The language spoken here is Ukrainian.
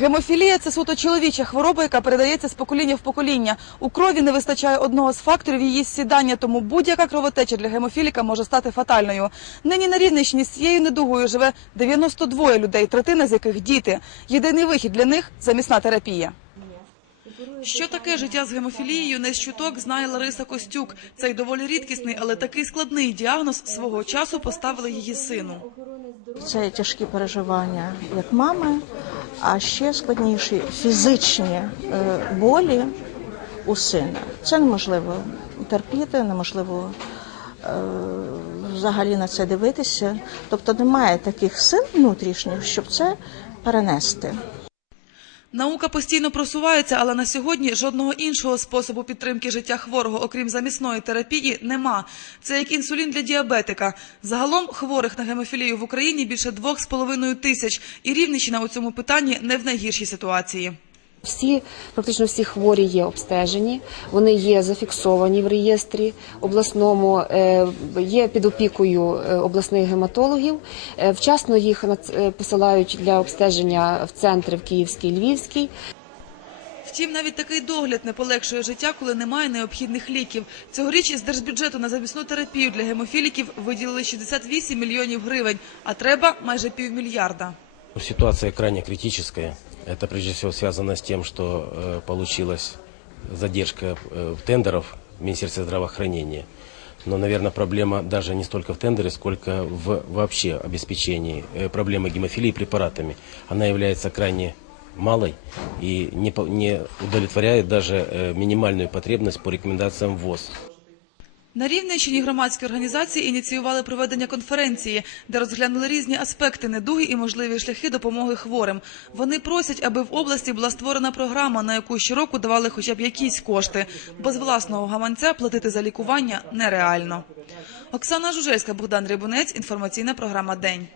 Гемофілія це суто чоловіча хвороба, яка передається з покоління в покоління. У крові не вистачає одного з факторів її сідання, тому будь-яка кровотеча для гемофіліка може стати фатальною. Нині на Рівненщині з цією недугою живе 92 людей, третина з яких діти. Єдиний вихід для них замісна терапія. Що таке життя з гемофілією, не з чуток знає Лариса Костюк. Цей доволі рідкісний, але такий складний діагноз свого часу поставили її сину. Це тяжкі переживання як мами, а ще складніші фізичні е, болі у сина. Це неможливо терпіти, неможливо е, взагалі на це дивитися. Тобто немає таких сил внутрішніх, щоб це перенести. Наука постійно просувається, але на сьогодні жодного іншого способу підтримки життя хворого, окрім замісної терапії, нема. Це як інсулін для діабетика. Загалом хворих на гемофілію в Україні більше 2,5 тисяч, і Рівненщина у цьому питанні не в найгіршій ситуації. Всі, практично всі хворі є обстежені, вони є зафіксовані в реєстрі обласному, е, є під опікою е, обласних гематологів. Е, Вчасно їх посилають для обстеження в центри в Київський, Львівський. Втім, навіть такий догляд не полегшує життя, коли немає необхідних ліків. Цьогоріч із держбюджету на замісну терапію для гемофіліків виділили 68 мільйонів гривень, а треба майже півмільярда. Ситуация крайне критическая. Это прежде всего связано с тем, что э, получилась задержка э, тендеров в Министерстве здравоохранения. Но, наверное, проблема даже не столько в тендере, сколько в вообще обеспечении э, проблемы гемофилии препаратами. Она является крайне малой и не, не удовлетворяет даже э, минимальную потребность по рекомендациям ВОЗ. На Рівненщині громадські організації ініціювали проведення конференції, де розглянули різні аспекти недуги і можливі шляхи допомоги хворим. Вони просять, аби в області була створена програма, на яку щороку давали хоча б якісь кошти. Без власного гаманця платити за лікування нереально. Оксана Жужельська, Богдан Рибунець. Інформаційна програма День.